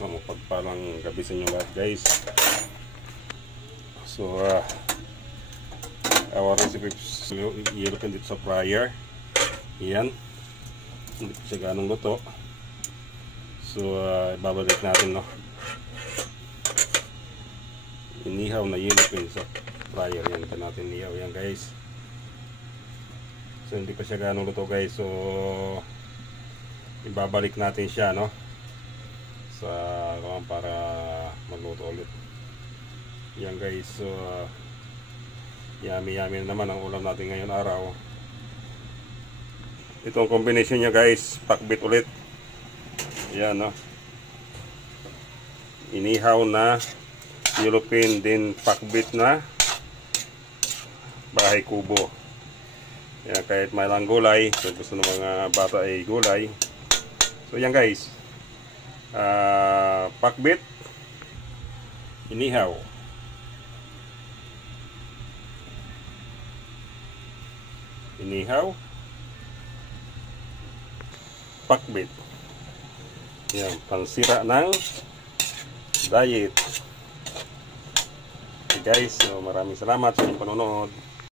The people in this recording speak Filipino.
So mapagpalang gabi sa inyo lahat guys. So our recipe ilupin dito sa fryer. Yan, hindi ko siya ganong luto. So ibabalik natin, no, inihaw na ilupin sa fryer. Yan pa natin inihaw yan guys. So hindi pa siya ganong luto guys. So ibabalik natin siya, no, sa para magluto ulit. Yan guys. So yummy na naman ang ulam natin ngayon araw. Itong combination niya guys, pakbit ulit. Yan, no, inihaw na yulupin din pakbit na bahay kubo. Yan, kahit may lang gulay, so gusto ng mga bata ay gulay. So yan guys, pakbit, inihaw, pakbit. Yan, pansira ng diet. Okay guys, so maraming salamat sa inyong panonood.